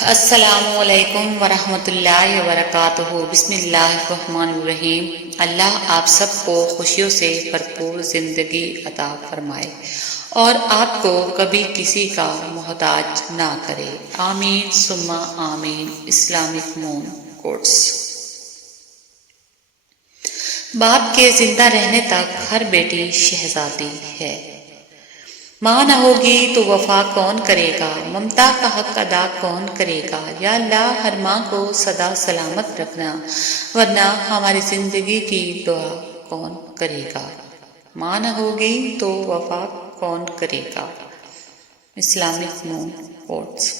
السلام علیکم ورحمۃ اللہ وبرکاتہ۔ بسم اللہ الرحمن الرحیم۔ اللہ آپ سب کو خوشیوں سے بھرپور زندگی عطا فرمائے اور آپ کو کبھی کسی کا محتاج نہ کرے، آمین ثم آمین۔ Islamic moon quotes. باپ کے زندہ رہنے تک ہر بیٹی شہزادی ہے۔ ماں نہ ہوگی تو وفا کون کرے گا، ممتا کا حق ادا کون کرے گا۔ یا اللہ ہر ماں کو سدا سلامت رکھنا، ورنہ ہماری زندگی کی دعا کون کرے گا۔ ماں نہ ہوگی تو وفا کون کرے گا۔ Islamic moon quotes.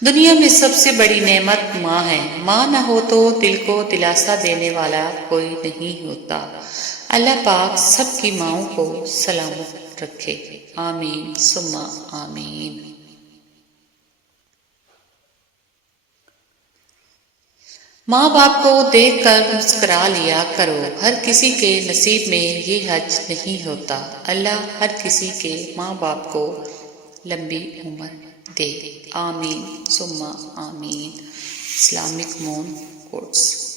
دنیا میں سب سے بڑی نعمت ماں ہے۔ ماں نہ ہو تو دل کو دلاسا دینے والا کوئی نہیں ہوتا۔ اللہ پاک سب کی ماؤں کو سلامت رکھے، آمین ثم آمین۔ ماں باپ کو دیکھ کر مسکرا لیا کرو، ہر کسی کے نصیب میں یہ حج نہیں ہوتا۔ اللہ ہر کسی کے ماں باپ کو لمبی عمر دے، آمین ثم آمین۔ Islamic moon quotes.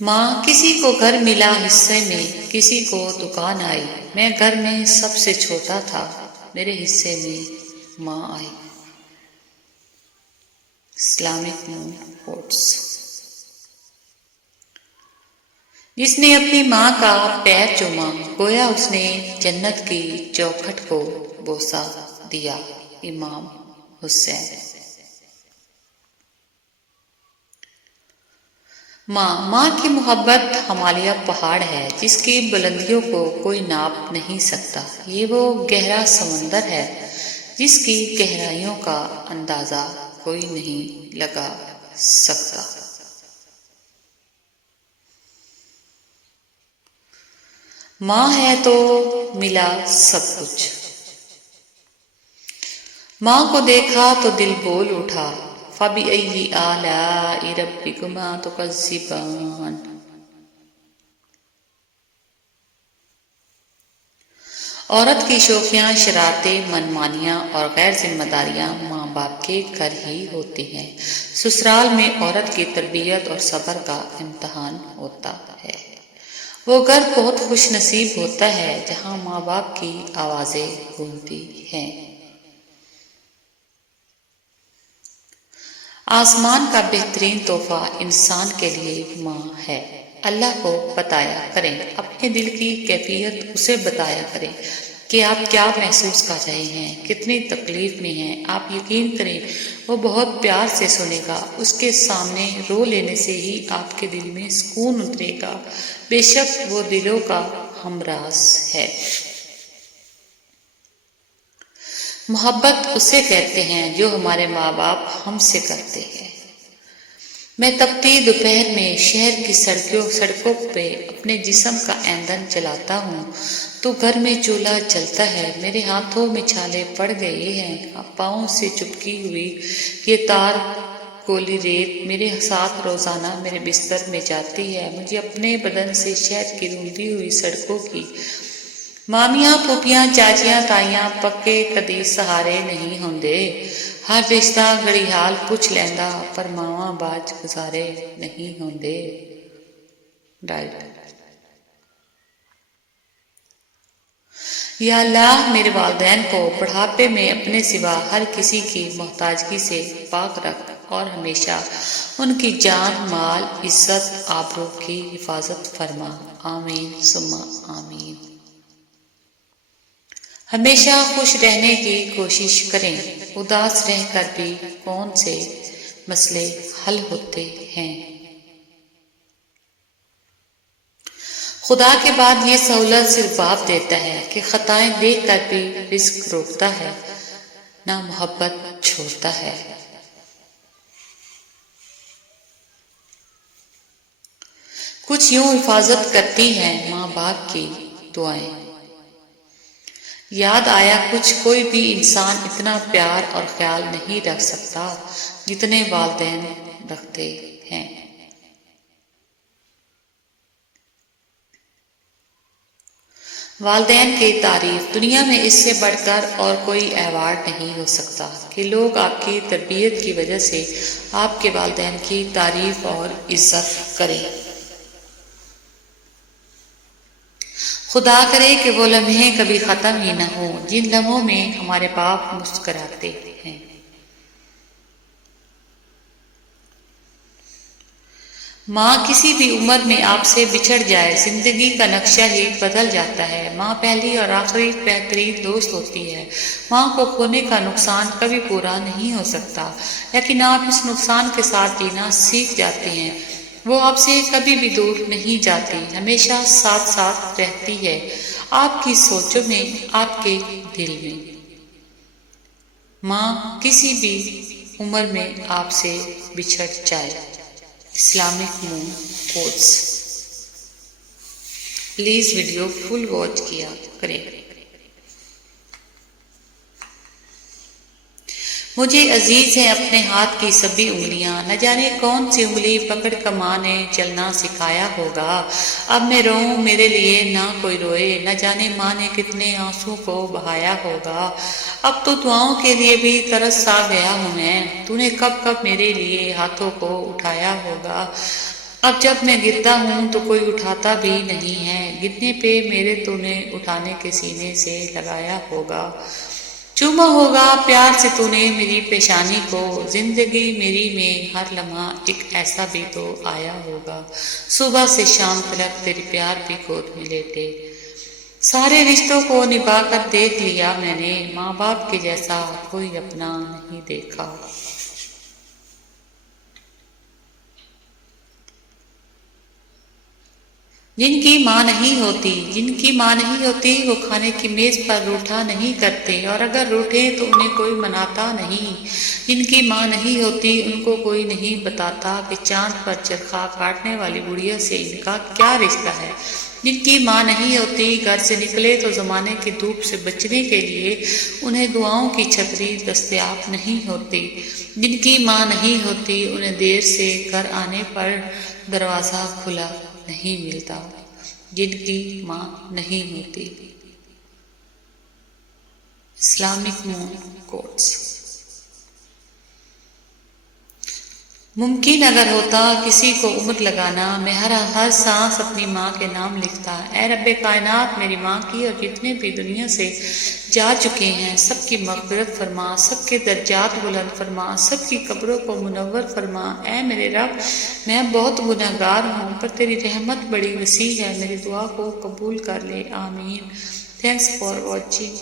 ماں کسی کو گھر ملا حصے میں، کسی کو دکان آئی، میں گھر میں سب سے چھوٹا تھا، میرے حصے میں ماں آئی۔ Islamic moon quotes. جس نے اپنی ماں کا پیر چوما، گویا اس نے جنت کی چوکھٹ کو بوسہ دیا، امام حسین۔ ماں کی محبت ہمالیہ پہاڑ ہے، جس کی بلندیوں کو کوئی ناپ نہیں سکتا۔ یہ وہ گہرا سمندر ہے جس کی گہرائیوں کا اندازہ کوئی نہیں لگا سکتا۔ ماں ہے تو ملا سب کچھ۔ ماں کو دیکھا تو دل بول اٹھا، فَبِأَيِّ آلَاءِ رَبِّكُمَا تُكَذِّبَانِ۔ عورت کی شوخیاں، شرارتیں، منمانیاں اور غیر ذمہ داریاں ماں باپ کے گھر ہی ہوتی ہیں۔ سسرال میں عورت کی تربیت اور صبر کا امتحان ہوتا ہے۔ وہ گھر بہت خوش نصیب ہوتا ہے جہاں ماں باپ کی آوازیں گونجتی ہیں۔ آسمان کا بہترین تحفہ انسان کے لیے ماں ہے۔ اللہ کو بتایا کریں، اپنے دل کی کیفیت اسے بتایا کریں کہ آپ کیا محسوس کر رہے ہیں، کتنی تکلیف میں ہیں۔ آپ یقین کریں وہ بہت پیار سے سنے گا۔ اس کے سامنے رو لینے سے ہی آپ کے دل میں سکون اترے گا۔ بے شک وہ دلوں کا ہمراز ہے۔ محبت اسے کہتے ہیں جو ہمارے ماں باپ ہم سے کرتے ہیں۔ میں تپتی دوپہر میں شہر کی سڑکوں پہ اپنے جسم کا ایندھن جلاتا ہوں تو گھر میں چولہا جلتا ہے۔ میرے ہاتھوں میں چھالے پڑ گئے ہیں، پاؤں سے چپکی ہوئی یہ تار کولی ریت میرے ساتھ روزانہ میرے بستر میں جاتی ہے۔ مجھے اپنے بدن سے شہر کی روندھی ہوئی سڑکوں کی مامیاں، پھوپھیاں، چاچیاں، تائیاں پکے کدی سہارے نہیں ہوندے۔ ہر رشتہ گھڑی حال پوچھ لیندا، پر ماواں باج گزارے نہیں ہوندے۔ رائٹ۔ یا اللہ میرے والدین کو بڑھاپے میں اپنے سوا ہر کسی کی محتاجگی سے پاک رکھ اور ہمیشہ ان کی جان، مال، عزت، آبرو کی حفاظت فرما، آمین ثم آمین۔ ہمیشہ خوش رہنے کی کوشش کریں، اداس رہ کر بھی کون سے مسئلے حل ہوتے ہیں۔ خدا کے بعد یہ سہولت صرف باپ دیتا ہے کہ خطائیں دیکھ کر بھی رزق روکتا ہے، نہ محبت چھوڑتا ہے۔ کچھ یوں حفاظت کرتی ہیں ماں باپ کی دعائیں۔ یاد آیا کچھ، کوئی بھی انسان اتنا پیار اور خیال نہیں رکھ سکتا جتنے والدین رکھتے ہیں۔ والدین کی تعریف، دنیا میں اس سے بڑھ کر اور کوئی ایوارڈ نہیں ہو سکتا کہ لوگ آپ کی تربیت کی وجہ سے آپ کے والدین کی تعریف اور عزت کریں۔ خدا کرے کہ وہ لمحے کبھی ختم ہی نہ ہوں جن لمحوں میں ہمارے باپ مسکراتے ہیں۔ ماں کسی بھی عمر میں آپ سے بچھڑ جائے زندگی کا نقشہ ہی بدل جاتا ہے۔ ماں پہلی اور آخری بہترین دوست ہوتی ہے۔ ماں کو کھونے کا نقصان کبھی پورا نہیں ہو سکتا، لیکن آپ اس نقصان کے ساتھ جینا سیکھ جاتے ہیں۔ وہ آپ سے کبھی بھی دور نہیں جاتی، ہمیشہ ساتھ ساتھ رہتی ہے، آپ کی سوچوں میں، آپ کے دل میں۔ ماں کسی بھی عمر میں آپ سے بچھڑ جائے۔ Islamic moon quotes. Please video full watch کیا کریں۔ مجھے عزیز ہیں اپنے ہاتھ کی سبھی انگلیاں، نہ جانے کون سی انگلی پکڑ کر ماں نے چلنا سکھایا ہوگا۔ اب میں روؤں میرے لیے نہ کوئی روئے، نہ جانے ماں نے کتنے آنسوں کو بہایا ہوگا۔ اب تو دعاؤں کے لیے بھی ترس آ گیا ہوں میں، تو نے کب کب میرے لیے ہاتھوں کو اٹھایا ہوگا۔ اب جب میں گرتا ہوں تو کوئی اٹھاتا بھی نہیں ہے، گرنے پہ میرے تو نے اٹھانے کے سینے سے لگایا ہوگا۔ چوما ہوگا پیار سے تو نے میری پیشانی کو، زندگی میری میں ہر لمحہ ایک ایسا بھی تو آیا ہوگا، صبح سے شام تلک تیری پیار بھی گود میں لیتے۔ سارے رشتوں کو نبھا کر دیکھ لیا میں نے، ماں باپ کے جیسا کوئی اپنا نہیں دیکھا۔ جن کی ماں نہیں ہوتی، جن کی ماں نہیں ہوتی وہ کھانے کی میز پر روٹھا نہیں کرتے، اور اگر روٹھے تو انہیں کوئی مناتا نہیں۔ جن کی ماں نہیں ہوتی ان کو کوئی نہیں بتاتا کہ چاند پر چرخا کاٹنے والی گڑیا سے ان کا کیا رشتہ ہے۔ جن کی ماں نہیں ہوتی گھر سے نکلے تو زمانے کی دھوپ سے بچنے کے لیے انہیں دعاؤں کی چھتری دستیاب نہیں ہوتی۔ جن کی ماں نہیں ہوتی انہیں دیر سے گھر آنے پر دروازہ کھلا نہیں ملتا۔ جن کی ماں نہیں ہوتی۔ Islamic moon quotes. ممکن اگر ہوتا کسی کو عمر لگانا، میں ہر سانس اپنی ماں کے نام لکھتا۔ اے رب کائنات، میری ماں کی اور جتنے بھی دنیا سے جا چکے ہیں سب کی مغفرت فرما، سب کے درجات بلند فرما، سب کی قبروں کو منور فرما۔ اے میرے رب، میں بہت گناہ گار ہوں پر تیری رحمت بڑی وسیع ہے، میری دعا کو قبول کر لے، آمین۔ Thanks for watching.